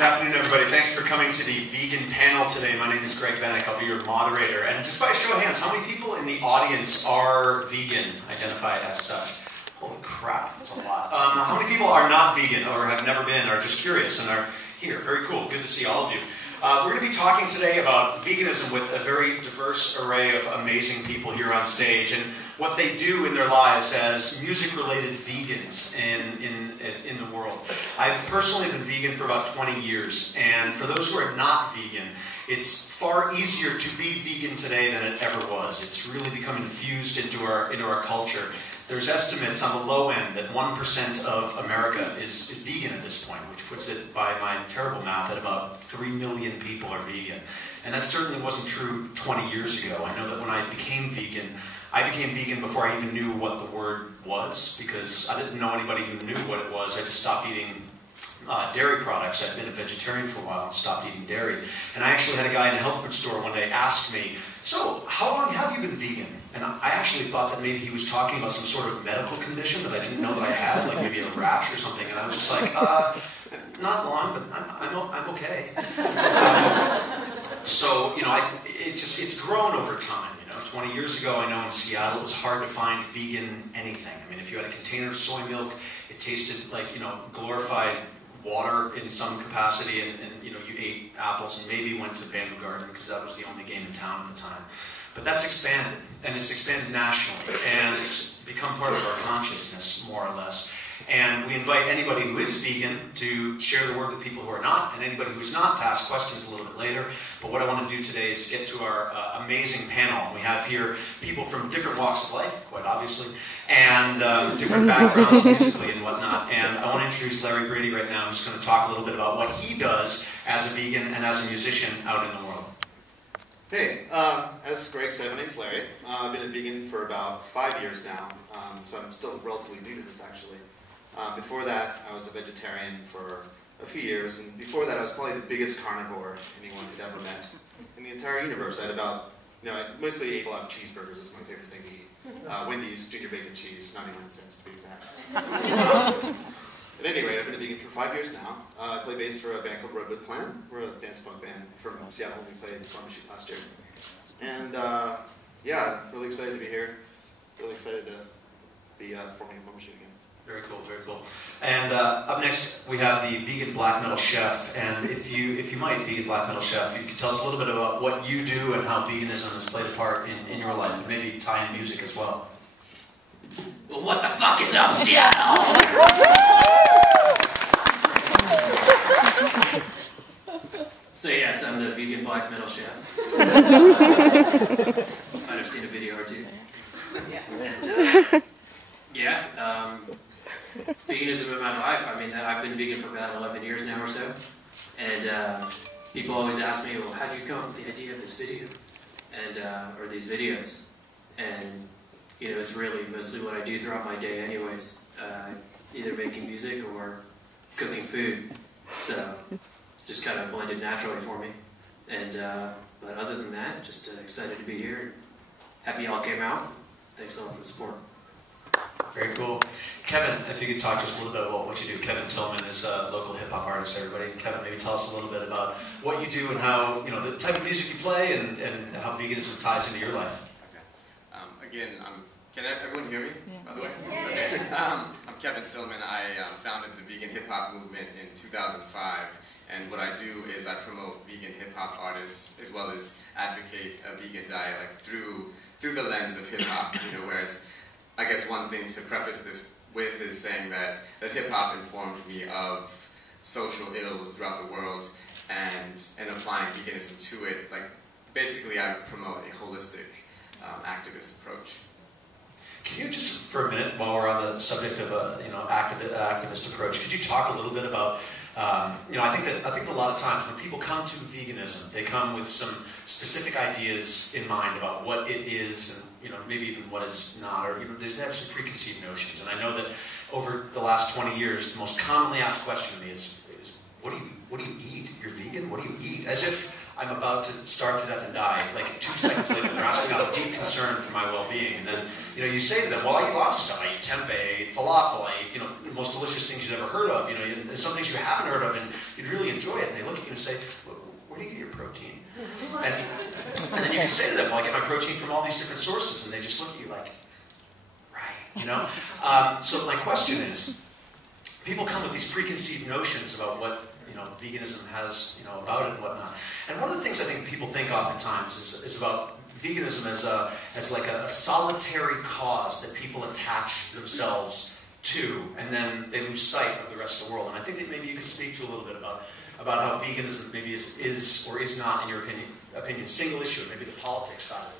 Good afternoon, everybody. Thanks for coming to the vegan panel today. My name is Bennick. I'll be your moderator. And just by a show of hands, how many people in the audience are vegan, identify as such? Holy crap, that's a lot. How many people are not vegan or have never been or are just curious and are here? Very cool. Good to see all of you. We're going to be talking today about veganism with a very diverse array of amazing people here on stage and what they do in their lives as music-related vegans in the world. I've personally been vegan for about 20 years, and for those who are not vegan, it's far easier to be vegan today than it ever was. It's really become infused into our culture. There's estimates on the low end that 1% of America is vegan at this point, which puts it, by my terrible math, at about 3 million people are vegan. And that certainly wasn't true 20 years ago. I know that when I became vegan before I even knew what the word was, because I didn't know anybody who knew what it was. I just stopped eating dairy products. I'd been a vegetarian for a while and stopped eating dairy. And I actually had a guy in a health food store one day ask me, "So, how long have you been vegan?" And I actually thought that maybe he was talking about some sort of medical condition that I didn't know that I had, like maybe a rash or something. And I was just like, not long, but I'm okay. So, you know, it's grown over time. 20 years ago, I know in Seattle, it was hard to find vegan anything. I mean, if you had a container of soy milk, it tasted like, glorified water in some capacity, and you ate apples and maybe went to the Bamboo Garden because that was the only game in town at the time. But that's expanded, and it's expanded nationally, and it's become part of our consciousness, more or less. And we invite anybody who is vegan to share the word with people who are not, and anybody who's not to ask questions a little bit later. But what I want to do today is get to our amazing panel. We have here people from different walks of life, quite obviously, and different backgrounds musically and whatnot. And I want to introduce Larry Brady right now, who's going to talk a little bit about what he does as a vegan and as a musician out in the world. Hey, as Greg said, my name's Larry. I've been a vegan for about 5 years now, so I'm still relatively new to this, actually. Before that, I was a vegetarian for a few years, and before that, I was probably the biggest carnivore anyone had ever met in the entire universe. I had about, I mostly ate a lot of cheeseburgers. That's my favorite thing to eat. Wendy's, junior bacon cheese, 99 cents to be exact. At any rate, I've been a vegan for 5 years now. I play bass for a band called Redwood Clan. We're a dance punk band from Seattle. We played Farm Shoot last year. And yeah, really excited to be here. Really excited to be performing in Farm Shoot again. Very cool, very cool. And up next, we have the vegan black metal chef. And if you might, vegan black metal chef, you could tell us a little bit about what you do and how veganism has played a part in your life, and maybe tie in music as well. Well, what the fuck is up, Seattle? So yes, I'm the vegan black metal chef. Might have seen a video or two. And, veganism in my life. I mean, I've been vegan for about 11 years now or so. And people always ask me, well, how did you come up with the idea of this video? And, or these videos? And, it's really mostly what I do throughout my day anyways. Either making music or cooking food. So, just kind of blended naturally for me. And, but other than that, just excited to be here. Happy y'all came out. Thanks a lot for the support. Very cool. Kevin, if you could talk to us a little bit about what you do. Kevin Tillman is a local hip-hop artist, everybody. Kevin, maybe tell us a little bit about what you do and how, the type of music you play and how veganism ties into your life. Okay. Again, can everyone hear me, by the way? Yeah. Okay. I'm Kevin Tillman. I founded the vegan hip-hop movement in 2005. And what I do is I promote vegan hip-hop artists as well as advocate a vegan diet, like through the lens of hip-hop, whereas I guess one thing to preface this with is saying that hip-hop informed me of social ills throughout the world and applying veganism to it. Like, basically I promote a holistic activist approach. Can you just, for a minute, while we're on the subject of activist approach, could you talk a little bit about, I think that a lot of times when people come to veganism, they come with some specific ideas in mind about what it is, and maybe even what it's not, or they have some preconceived notions. And I know that over the last 20 years, the most commonly asked question to me is what do you eat? You're vegan? What do you eat? As if I'm about to starve to death and die. Like 2 seconds later, they're asking out of deep concern for my well-being. And then, you say to them, well, I eat lots of stuff. I eat tempeh, I eat falafel, I eat, the most delicious things you've ever heard of. And some things you haven't heard of, and you'd really enjoy it. And they look at you and say, where do you get your protein? And then you can say to them, well, I get my protein from all these different sources. And they just look at you like, right, So my question is, people come with these preconceived notions about what veganism has about it and whatnot. And one of the things I think people think oftentimes is about veganism as like a solitary cause that people attach themselves to, and then they lose sight of the rest of the world. And I think that maybe you could speak to a little bit about how veganism maybe is or is not, in your opinion, single issue, maybe the politics side of it.